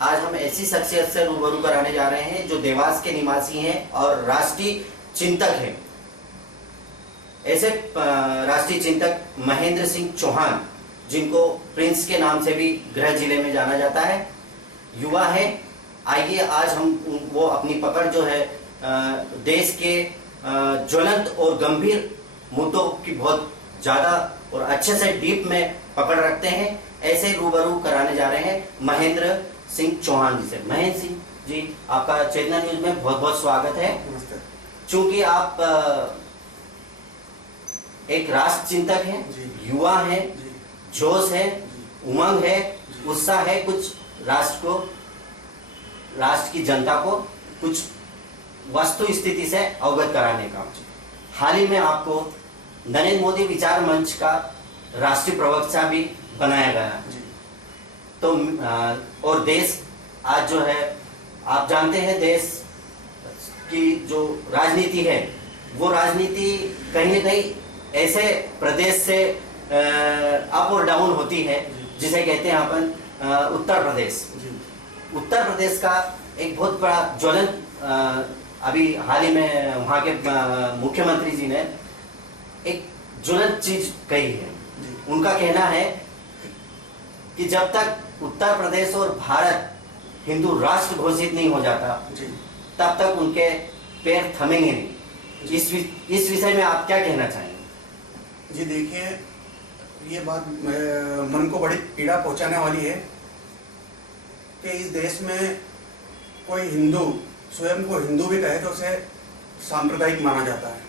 आज हम ऐसी शख्सियत से रूबरू कराने जा रहे हैं जो देवास के निवासी हैं और राष्ट्रीय चिंतक हैं। ऐसे राष्ट्रीय चिंतक महेंद्र सिंह चौहान, जिनको प्रिंस के नाम से भी गृह जिले में जाना जाता है, युवा है। आइए आज हम वो अपनी पकड़ जो है देश के ज्वलंत और गंभीर मुद्दों की बहुत ज्यादा और अच्छे से डीप में पकड़ रखते हैं, ऐसे रूबरू कराने जा रहे हैं महेंद्र सिंह चौहान जी से। महेंद्र सिंह जी, आपका चेतना न्यूज में बहुत बहुत स्वागत है। चूंकि आप एक राष्ट्र चिंतक हैं, युवा हैं, जोश है, उमंग है, उत्साह है, कुछ राष्ट्र की जनता को कुछ वस्तु स्थिति से अवगत कराने का। हाल ही में आपको नरेंद्र मोदी विचार मंच का राष्ट्रीय प्रवक्ता भी बनाया गया, तो और देश आज जो है, आप जानते हैं देश की जो राजनीति है वो राजनीति कहीं न कहीं ऐसे प्रदेश से अप और डाउन होती है, जिसे कहते हैं अपन उत्तर प्रदेश। उत्तर प्रदेश का एक बहुत बड़ा ज्वलंत अभी हाल ही में वहाँ के मुख्यमंत्री जी ने एक ज्वलंत चीज कही है। उनका कहना है कि जब तक उत्तर प्रदेश और भारत हिंदू राष्ट्र घोषित नहीं हो जाता तब तक उनके पैर थमेंगे नहीं। इस विषय में आप क्या कहना चाहेंगे? जी देखिए, ये बात मन को बड़ी पीड़ा पहुंचाने वाली है कि इस देश में कोई हिंदू स्वयं को हिंदू भी कहे तो उसे सांप्रदायिक माना जाता है।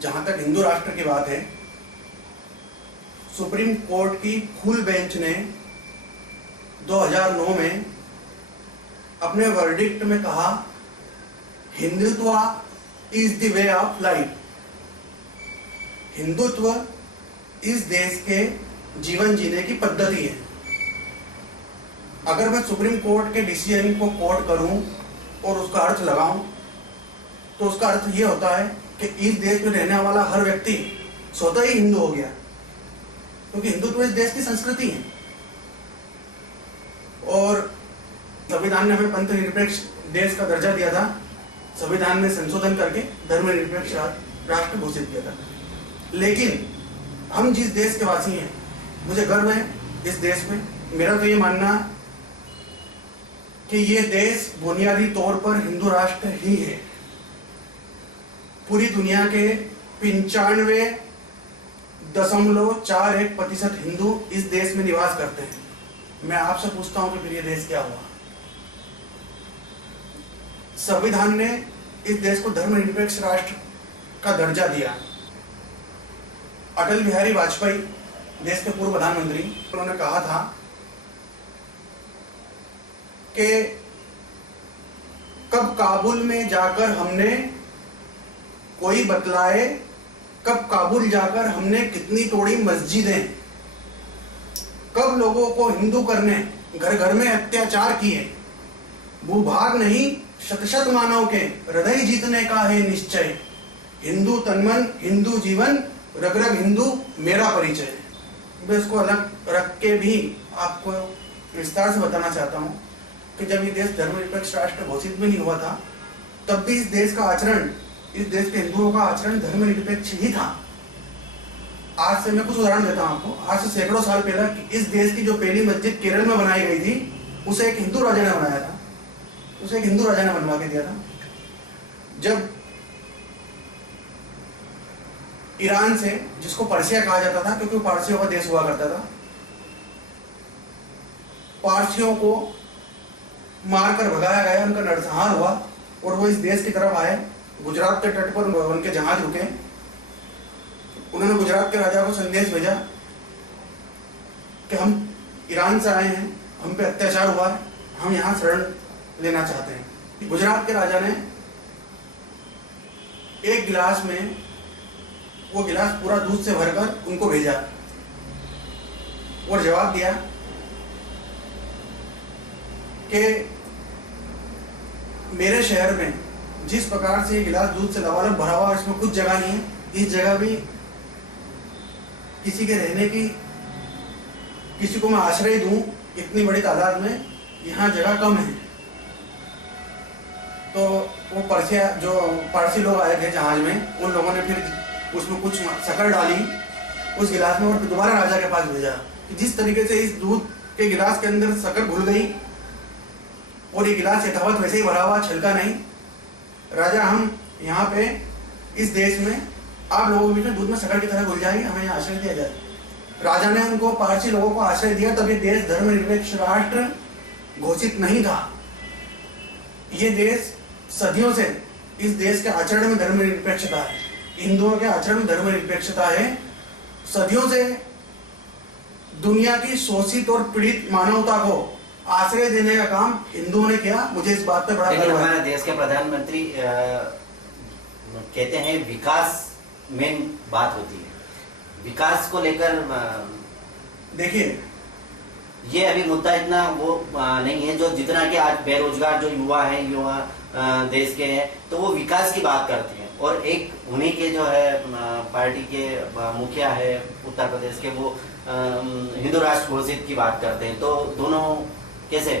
जहां तक हिंदू राष्ट्र की बात है, सुप्रीम कोर्ट की फुल बेंच ने 2009 में अपने वर्डिक्ट में कहा, Hindutva is the way of life. Hindutva इस देश के जीवन जीने की पद्धति है। अगर मैं सुप्रीम कोर्ट के डिसीजन को कोट करूं और उसका अर्थ लगाऊं तो उसका अर्थ यह होता है कि इस देश में रहने वाला हर व्यक्ति स्वतः ही हिंदू हो गया, क्योंकि हिंदुत्व इस देश की संस्कृति है। और संविधान ने हमें पंथनिरपेक्ष देश का दर्जा दिया था। संविधान में संशोधन करके धर्मनिरपेक्ष राष्ट्र घोषित किया था। लेकिन हम जिस देश के वासी हैं, मुझे गर्व है इस देश में। मेरा तो ये मानना कि ये देश बुनियादी तौर पर हिंदू राष्ट्र ही है। पूरी दुनिया के 95.41% हिंदू इस देश में निवास करते हैं। मैं आपसे पूछता हूं कि फिर ये देश क्या हुआ? संविधान ने इस देश को धर्मनिरपेक्ष राष्ट्र का दर्जा दिया। अटल बिहारी वाजपेयी, देश के पूर्व प्रधानमंत्री, उन्होंने कहा था कि कब काबुल में जाकर हमने कोई बतलाए, कब काबुल जाकर हमने कितनी तोड़ी मस्जिदें, कब लोगों को हिंदू करने घर घर में अत्याचार किए। भूभाग नहीं शत मानव के हृदय जीतने का है निश्चय। हिंदू तनमन, हिंदू जीवन, रग रग हिंदू मेरा परिचय। मैं इसको अलग रख के भी आपको विस्तार से बताना चाहता हूं कि जब ये देश धर्मनिरपेक्ष राष्ट्र घोषित भी नहीं हुआ था, तब भी इस देश का आचरण, इस देश के हिंदुओं का आचरण धर्मनिरपेक्ष ही था। आज से मैं कुछ उदाहरण देता हूं आपको। आज से सैकड़ों साल पहले इस देश की जो पहली मस्जिद केरल में बनाई गई थी, उसे एक हिंदू राजा ने बनाया था। उसे एक हिंदू राजा ने बनवा के दिया था। जब ईरान से, जिसको पर्सिया कहा जाता था क्योंकि वो पारसियों का देश हुआ करता था, पारसियों को मारकर भगाया गया, उनका नरसंहार हुआ और वो इस देश की तरफ आए। गुजरात के तट पर उनके जहाज रुके। उन्होंने गुजरात के राजा को संदेश भेजा कि हम ईरान से आए हैं, हम पे अत्याचार हुआ है, हम यहाँ शरण लेना चाहते हैं। गुजरात के राजा ने एक गिलास में, वो गिलास पूरा दूध से भरकर उनको भेजा और जवाब दिया कि मेरे शहर में जिस प्रकार से ये गिलास दूध से लबालब भरा हुआ, इसमें कुछ जगह नहीं है, इस जगह भी किसी के रहने की, किसी को मैं आश्रय दूं इतनी बड़ी तादाद में, यहाँ जगह कम है, तो वो पर्सिया जो पारसी लोग आए थे जहाज में, उन लोगों ने फिर उसमें कुछ शक्कर डाली उस गिलास में और फिर दोबारा राजा के पास भेजा कि जिस तरीके से इस दूध के गिलास के अंदर शक्कर घुल गई और ये गिलास यथावत वैसे ही भरा हुआ, छलका नहीं। राजा, हम यहाँ पे इस देश में आप लोगों के बीच में दूध में शक्कर की तरह घुल जाएंगे, हमें यहाँ आश्रय दिया जाए। राजा ने उनको, पारसी लोगों को आश्रय दिया, तब ये देश धर्मनिरपेक्ष राष्ट्र घोषित नहीं था। ये देश सदियों से, इस देश के आचरण में धर्मनिरपेक्षता है, हिंदुओं के आचरण में धर्मनिरपेक्षता है। सदियों से दुनिया की शोषित और पीड़ित मानवता को आश्रय देने का काम हिंदुओं ने किया। मुझे इस बात पे बड़ा लेकिन गर्व है। हमारे देश के प्रधानमंत्री कहते हैं विकास मेन बात होती है, विकास को लेकर देखिए, ये अभी मुद्दा इतना वो नहीं है, जो जितना कि आज बेरोजगार जो युवा हैं, युवा देश के हैं, तो वो विकास की बात करते हैं, और एक उन्हीं के जो है पार्टी के मुखिया है उत्तर प्रदेश के, वो हिंदू राष्ट्र घोषित की बात करते हैं। तो दोनों कैसे?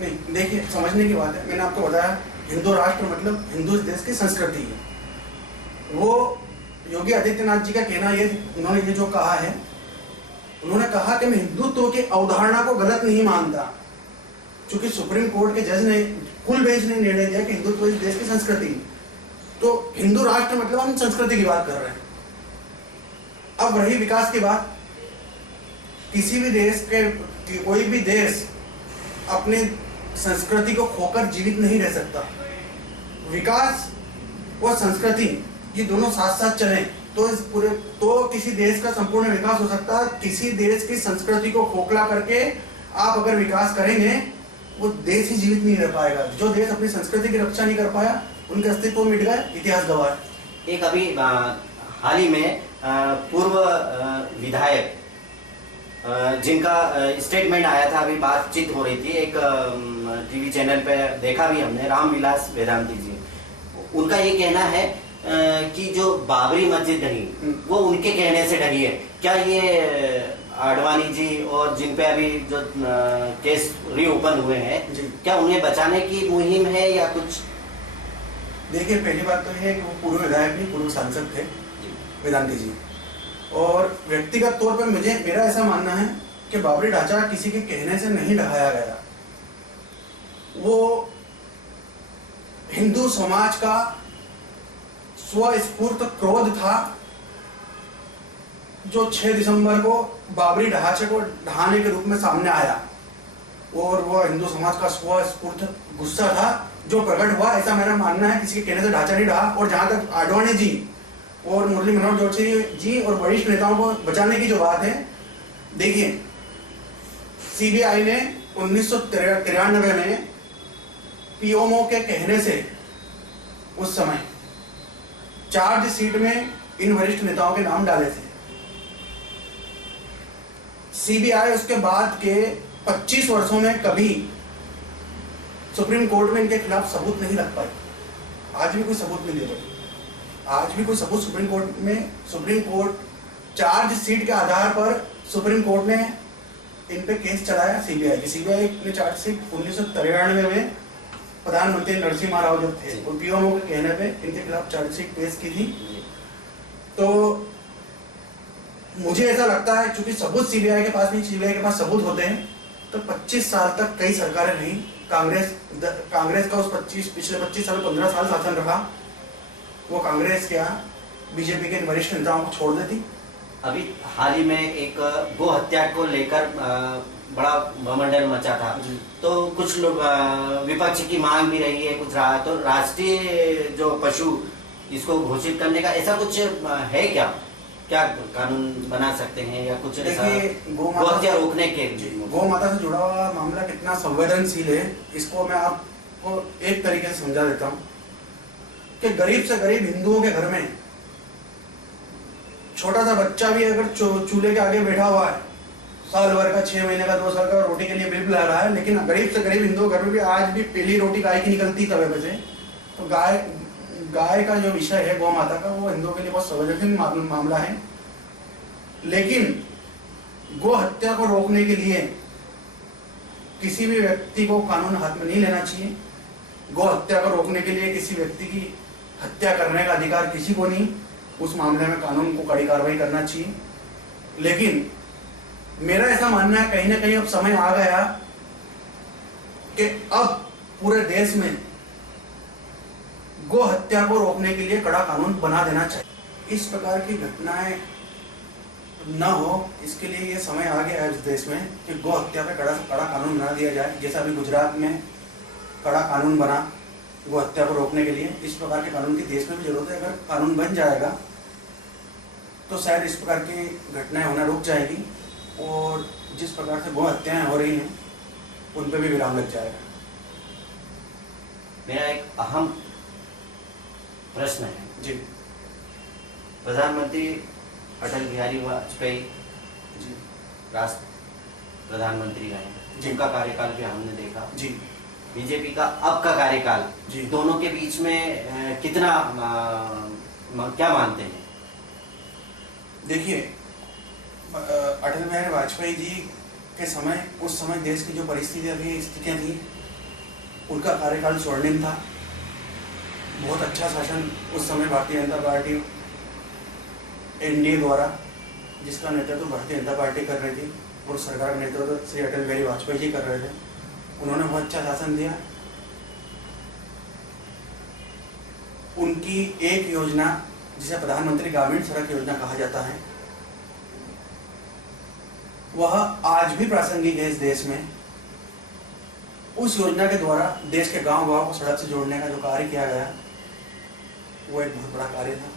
नहीं, देखिए, समझने की बात है। मैंने आपको बताया हिंदू राष्ट्र मतलब हिंदू देश की संस्कृति है। वो योगी आदित्यनाथ जी का कहना, ये उन्होंने ये जो कहा है, उन्होंने कहा कि मैं हिंदुत्व की अवधारणा को गलत नहीं मानता, क्योंकि सुप्रीम कोर्ट के जज ने, फुल बेंच ने निर्णय दिया कि हिंदुत्व इस देश की संस्कृति है। तो हिंदू राष्ट्र मतलब हम संस्कृति की बात कर रहे हैं। अब रही विकास की बात, किसी भी देश के, कोई भी देश अपने संस्कृति को खोकर जीवित नहीं रह सकता। विकास और संस्कृति ये दोनों साथ साथ चलें तो इस पूरे, तो किसी देश का संपूर्ण विकास हो सकता है। किसी देश की संस्कृति को खोखला करके आप अगर विकास करेंगे, वो देश ही जीवित नहीं रह पाएगा। जो देश अपनी संस्कृति की रक्षा नहीं कर पाया, उनके अस्तित्व मिट गए, इतिहास गवाह है। एक अभी हाल ही में पूर्व विधायक जिनका स्टेटमेंट आया था, अभी बातचीत हो रही थी एक टीवी चैनल पे, देखा भी हमने, रामविलास वेदांती जी, उनका ये कहना है कि जो बाबरी मस्जिद ढही वो उनके कहने से ढही है। क्या ये आडवाणी जी और जिन पे अभी जो केस रीओपन हुए हैं, क्या उन्हें बचाने की मुहिम है या कुछ? देखिए, पहली बात तो ये है कि वो पूर्व विधायक नहीं, पूर्व सांसद थे वेदांती जी, और व्यक्तिगत तौर पर मेरा ऐसा मानना है कि बाबरी ढांचा किसी के कहने से नहीं ढहाया गया। वो हिंदू समाज का स्वस्फूर्त क्रोध था, जो 6 दिसंबर को बाबरी ढांचे को ढहाने के रूप में सामने आया, और वह हिंदू समाज का स्वस्फूर्त गुस्सा था जो प्रकट हुआ। ऐसा मेरा मानना है, किसी के कहने से ढांचा नहीं ढहा। और जहां तक आडवाणी जी और मुरली मनोहर जोशी जी और वरिष्ठ नेताओं को बचाने की जो बात है, देखिए, सीबीआई ने 1993 में पीएमओ के कहने से उस समय चार्जशीट में इन वरिष्ठ नेताओं के नाम डाले थे। सीबीआई उसके बाद के 25 वर्षों में कभी सुप्रीम कोर्ट में इनके खिलाफ सबूत नहीं रख पाई। आज भी कोई सबूत नहीं दे पाई। आज भी कोई सबूत सुप्रीम कोर्ट चार्जशीट के आधार पर सुप्रीम कोर्ट ने इन पे केस चलाया। सीबीआई ने चार्जशीट 1993 में प्रधानमंत्री नरसिम्हा राव जब थे, और पीएमओ के कहने पे इनके खिलाफ चार्जशीट पेश की थी। तो मुझे ऐसा लगता है, क्योंकि सबूत सीबीआई के पास नहीं, सीबीआई के पास सबूत होते हैं, तो 25 साल तक कई सरकारें रही। कांग्रेस का उस पिछले 25 साल 15 साल शासन रहा, वो कांग्रेस क्या बीजेपी के वरिष्ठ नेताओं को छोड़ देती। अभी हाल ही में एक गो हत्या को लेकर बड़ा बमंडल मचा था, तो कुछ लोग विपक्ष की मांग भी रही है, कुछ रहा, तो राष्ट्रीय जो पशु इसको घोषित करने का ऐसा कुछ है क्या? क्या कानून बना सकते हैं या कुछ ऐसा गो हत्या रोकने के? गौ माता से जुड़ा हुआ मामला कितना संवेदनशील है, इसको मैं आपको एक तरीके से समझा देता हूँ कि गरीब से गरीब हिंदुओं के घर में छोटा सा बच्चा भी अगर चूल्हे के आगे बैठा हुआ है, साल भर का, 6 महीने का, 2 साल का, रोटी के लिए बिल ला रहा है, लेकिन गरीब से गरीब हिंदुओं घर में भी आज भी पहली रोटी गाय की निकलती तवे पे से। तो गाय का जो विषय है गौ माता का, वो हिंदुओं के लिए बहुत संवेदनशील मामला है। लेकिन गो हत्या को रोकने के लिए किसी भी व्यक्ति को कानून हाथ में नहीं लेना चाहिए। गौ हत्या को रोकने के लिए किसी व्यक्ति की हत्या करने का अधिकार किसी को नहीं, उस मामले में कानून को कड़ी कार्रवाई करना चाहिए। लेकिन मेरा ऐसा मानना है कहीं ना कहीं अब समय आ गया कि अब पूरे देश में गौ हत्या को रोकने के लिए कड़ा कानून बना देना चाहिए। इस प्रकार की घटनाएं न हो, इसके लिए ये समय आ गया है इस देश में कि गौ हत्या पे कड़ा से कड़ा कानून बना दिया जाए। जैसा अभी गुजरात में कड़ा कानून बना गौ हत्या को रोकने के लिए, इस प्रकार के कानून की देश में भी जरूरत है। अगर कानून बन जाएगा तो शायद इस प्रकार की घटनाएं होना रुक जाएगी और जिस प्रकार से गौ हत्याएं हो रही हैं उन पर भी विराम लग जाएगा। मेरा एक अहम प्रश्न है जी। प्रधानमंत्री अटल बिहारी वाजपेयी जी। राष्ट्र प्रधानमंत्री रहे, जिनका कार्यकाल भी हमने देखा। जी। बीजेपी का अब का कार्यकाल, जी। दोनों के बीच में कितना क्या मानते हैं? देखिए, अटल बिहारी वाजपेयी जी के समय, उस समय देश की जो परिस्थितियां थी, स्थितियां थी, उनका कार्यकाल स्वर्णिम था। बहुत अच्छा शासन उस समय भारतीय जनता पार्टी एनडीए द्वारा, जिसका नेतृत्व भारतीय जनता पार्टी कर रही थी और सरकार का नेतृत्व श्री अटल बिहारी वाजपेयी जी कर रहे थे, उन्होंने बहुत अच्छा शासन दिया। उनकी एक योजना जिसे प्रधानमंत्री ग्रामीण सड़क योजना कहा जाता है, वह आज भी प्रासंगिक है इस देश में। उस योजना के द्वारा देश के गांव-गांव को सड़क से जोड़ने का जो कार्य किया गया, वो एक बहुत बड़ा कार्य था।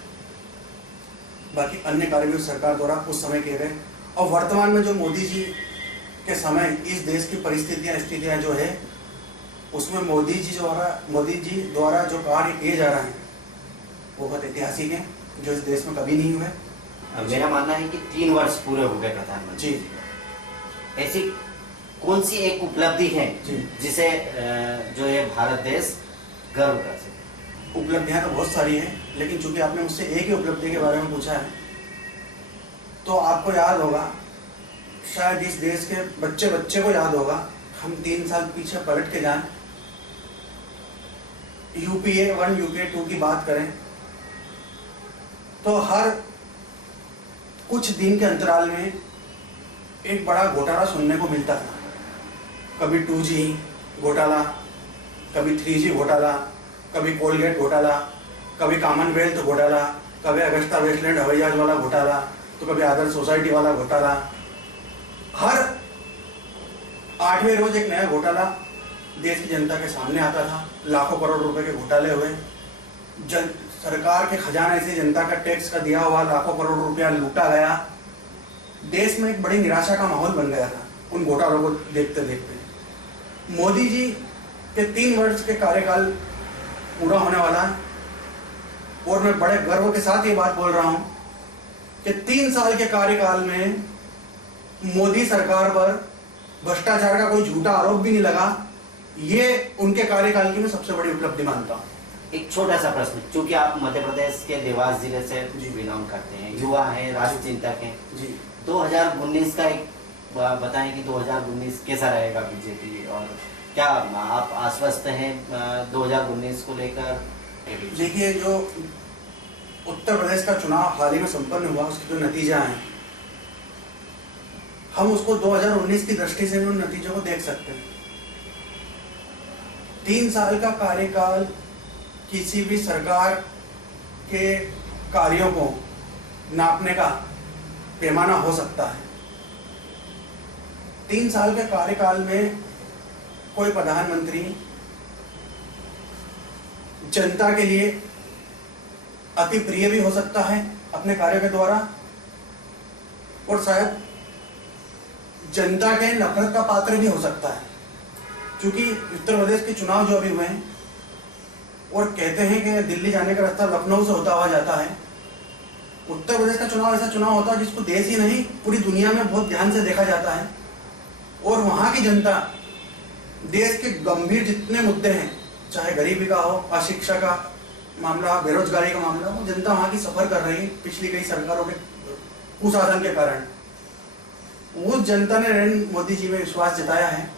बाकी अन्य कार्य भी उस सरकार द्वारा उस समय किए गए। और वर्तमान में जो मोदी जी के समय इस देश की परिस्थितियां, स्थितियां जो है, उसमें मोदी जी द्वारा जो कार्य किए जा रहे हैं वो बहुत ऐतिहासिक है, जो इस देश में कभी नहीं हुए। मेरा मानना है कि 3 वर्ष पूरे हो गए प्रधानमंत्री जी। ऐसी कौन सी एक उपलब्धि है जिसे जो ये भारत देश गर्व कर सके? उपलब्धियां तो बहुत सारी हैं, लेकिन चूंकि आपने मुझसे एक ही उपलब्धि के बारे में पूछा है, तो आपको याद होगा, शायद इस देश के बच्चे बच्चे को याद होगा, हम 3 साल पीछे पलट के जाएं, यूपीए 1 यूपीए 2 की बात करें तो हर कुछ दिन के अंतराल में एक बड़ा घोटाला सुनने को मिलता था। कभी 2G घोटाला, कभी 3G घोटाला, कभी कोलगेट घोटाला, कभी कॉमनवेल्थ घोटाला, कभी अगस्ता वेस्टलैंड हवाई जहाज वाला घोटाला, तो कभी आदर्श सोसाइटी वाला घोटाला। हर 8वें रोज एक नया घोटाला देश की जनता के सामने आता था। लाखों करोड़ रुपए के घोटाले हुए, सरकार के खजाने से जनता का टैक्स का दिया हुआ लाखों करोड़ रुपया लूटा गया। देश में एक बड़ी निराशा का माहौल बन गया था उन घोटालों को देखते देखते। मोदी जी के 3 वर्ष के कार्यकाल पूरा होने वाला है और मैं बड़े गर्व के साथ ये बात बोल रहा हूं कि 3 साल के कार्यकाल में मोदी सरकार पर भ्रष्टाचार का कोई झूठा आरोप भी नहीं लगा। ये उनके कार्यकाल की मैं सबसे बड़ी उपलब्धि मानता हूँ। एक छोटा सा प्रश्न, क्योंकि आप मध्य प्रदेश के देवास जिले से बिलोंग करते हैं, युवा हैं, राष्ट्र चिंतक हैं जी। 2019 का एक बताएं कि 2019 कैसा रहेगा बीजेपी, और क्या आप आश्वस्त हैं 2019 को लेकर? देखिए, जो उत्तर प्रदेश का चुनाव हाल ही में संपन्न हुआ, उसके जो नतीजा हैं, हम उसको 2019 की दृष्टि से उन नतीजों को देख सकते हैं। 3 साल का कार्यकाल किसी भी सरकार के कार्यों को नापने का पैमाना हो सकता है। 3 साल के कार्यकाल में कोई प्रधानमंत्री जनता के लिए अति प्रिय भी हो सकता है अपने कार्य के द्वारा, और शायद जनता के नफरत का पात्र भी हो सकता है। क्योंकि उत्तर प्रदेश के चुनाव जो अभी हुए हैं, और कहते हैं कि दिल्ली जाने का रास्ता लखनऊ से होता हुआ जाता है, उत्तर प्रदेश का चुनाव ऐसा चुनाव होता है जिसको देश ही नहीं पूरी दुनिया में बहुत ध्यान से देखा जाता है। और वहाँ की जनता देश के गंभीर जितने मुद्दे हैं, चाहे गरीबी का हो, अशिक्षा का मामला, बेरोजगारी का मामला, वो जनता वहाँ की सफर कर रही है पिछली कई सरकारों के कुशासन के कारण। वो जनता ने नरेंद्र मोदी जी में विश्वास जताया है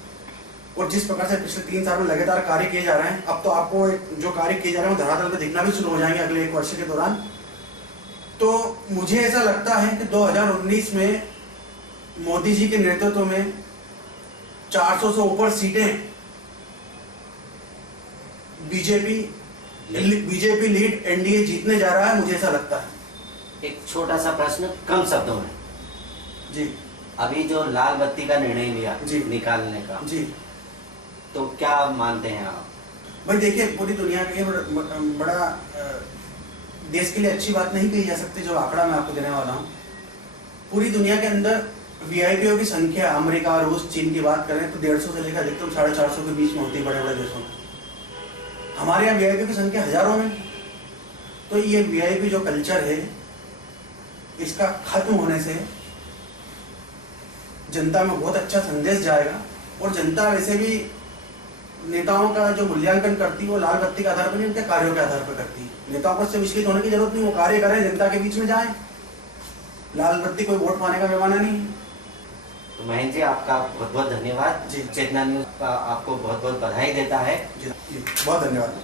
और जिस प्रकार से पिछले 3 साल में लगातार कार्य किए जा रहे हैं, अब तो आपको जो कार्य किए जा रहे हैं वो धरातल पर दिखना भी शुरू हो जाएंगे अगले 1 वर्ष के दौरान। तो मुझे ऐसा लगता है कि 2019 में मोदी जी के नेतृत्व में 400 से ऊपर सीटें बीजेपी लीड एनडीए जीतने जा रहा है, मुझे ऐसा लगता है। एक छोटा सा प्रश्न कम शब्दों में जी। अभी जो लाल बत्ती का निर्णय लिया जी निकालने का जी, तो क्या मानते हैं आप? भाई देखिए, पूरी दुनिया के लिए बड़ा देश के लिए अच्छी बात नहीं कही जा सकती जो आंकड़ा मैं आपको देने वाला हूँ। पूरी दुनिया के अंदर वीआईपीओ की संख्या अमेरिका, रूस, चीन की बात करें तो 150 से लेकर अधिकतम 450 के बीच में होती है बड़े बड़े देशों में। हमारे यहाँ वीआईपी की संख्या हजारों में। तो ये वीआईपी जो कल्चर है, इसका खत्म होने से जनता में बहुत अच्छा संदेश जाएगा। और जनता वैसे भी नेताओं का जो मूल्यांकन करती है वो लाल बत्ती के आधार पर नहीं, उनके कार्यों के आधार पर करती है। नेताओं को इससे विचलित होने की जरूरत नहीं, वो कार्य करें, जनता के बीच में जाएं। लाल बत्ती कोई वोट पाने का पैमाना नहीं है। तो महेंद्र जी, आपका बहुत बहुत धन्यवाद। जी। चेतना न्यूज का आपको बहुत बहुत बधाई देता है। जी, बहुत धन्यवाद।